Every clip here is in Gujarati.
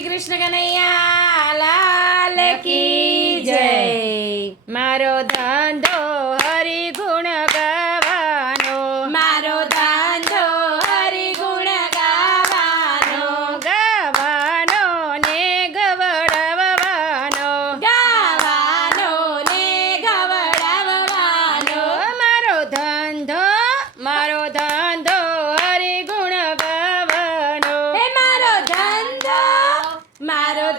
શ્રી કૃષ્ણ કનૈયા લાલ કી જય। મારો ધંધો હરિગુણ ગાવાનો, મારો ધંધો હરિગુણ ગાવાનો, ગાવાનો ને ગવડાવવાનો, ગાવાનો ને ગવડાવવાનો। મારો ધંધો હરિગુણ ગાવાનો, હે મારો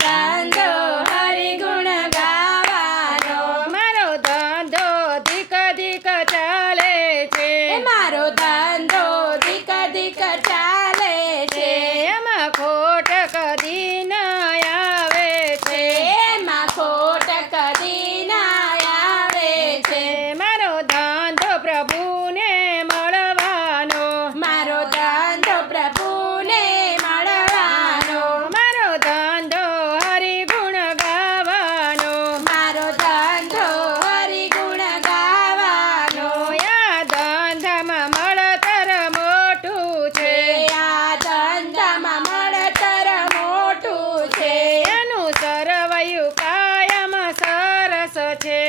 ધંધો હરિગુણ ગાવાનો, મારો ધંધો ધીક ધીક ચાલે છે, હે મારો ધંધો ધીક ધીક ચાલે છે। એમાં ખોટ કદી ન આવે છે, એમાં ખોટ કદી ના આવે છે। મારો ધંધો પ્રભુને મળવાનો, મારો ધંધો પ્રભુને મળવાનો, મારો ધંધો હરિગુણ ગાવાનો, મારો ધંધો હરિગુણ ગાવાનો। આ ધંધામાં મળતર મોટું છે, આ ધંધામાં મળતર મોટું છે, એનું સરવૈયું કાયમ સરસ છે,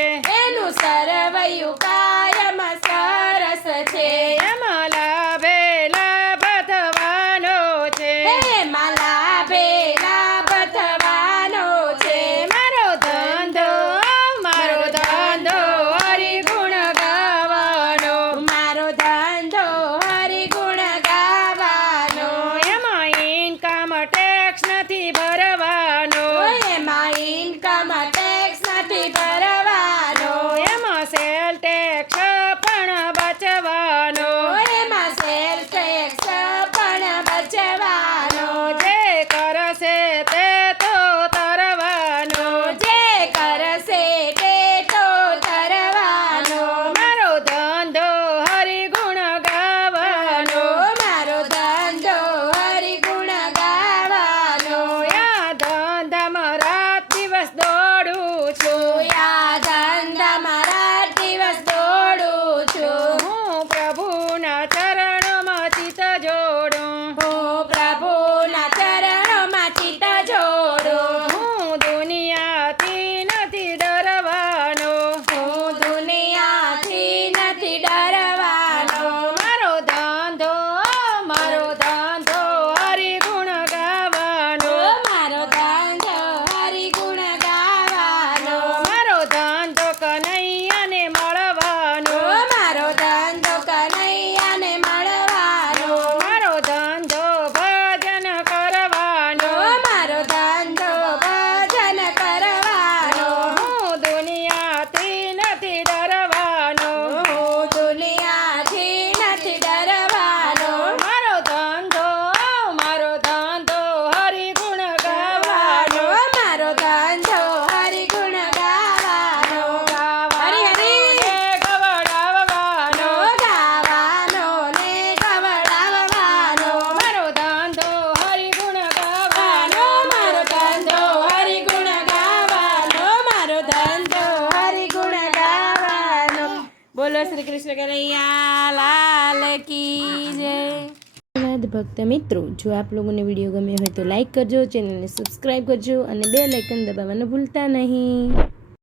એનું સરવૈયું કાયમ સરસ છે। એમાં લાભે લાભ થવાનો છે, એમાં લાભે લાભ થવાનો છે। મારો ધંધો હરિગુણ ગાવાનો, મારો ધંધો હરિગુણ ગાવાનો, એમાં ઇન્કમ ટેક્સ નથી ભરવાનો, એમાં ઇન્કમ ટેક્સ નથી ભરવાનો, એમાં સેલ ટેક્સ પણ બચવાનો, એમાં સેલ ટેક્સ પણ બચવાનો, જે કરશે તે તો તરવાનો, જે કરશે તે તો તરવાનો। મારો ધંધો હરિગુણ ગાવાનો, મારો ધંધો હરિગુણ ગાવાનો, આ ધંધામાં રાત દિવસ દોડું છું, આ ધંધામાં રાત દિવસ દોડું છું। હું પ્રભુના ચરણોમાં ચિત્ત જોડું, હું પ્રભુના ચરણોમાં ચિત્ત જોડું, હું દુનિયાથી નથી ડરવાનો, હું દુનિયાથી નથી ડરવાનો। મારો ધંધો હરિગુણ ગાવાનો, મારો ધંધો હરિગુણ ગાવાનો, મારો ધંધો કનૈયાને મળવાનો, મારો ધંધો કનૈયાને મળવાનો, મારો ધંધો ભજન કરવાનો, મારો ધંધો ભજન કરવાનો, હું દુનિયાથી નથી ડરવાનો, હું દુનિયાથી નથી ડરવાનો। મારો ધંધો હરિગુણ ગાવાનો, મારો ધંધો હરિગુણ ગાવાનો, હરી હરી ને ગવડાવવાનો, ગાવાનો ને ગવડાવવાનો। મારો ધંધો હરિગુણ ગાવાનો, મારો ધંધો હરિગુણ ગાવાનો, મારો ધંધો હરિગુણ ગાવાનો। બોલો શ્રી કૃષ્ણ કનૈયા લાલ કી જય। ધન્યવાદ ભક્ત મિત્રો, જો આપ લોકોને વિડીયો ગમ્યો હોય તો લાઈક કરજો, ચેનલને સબસ્ક્રાઈબ કરજો અને બેલ આઇકન દબાવવાનું ભૂલતા નહીં।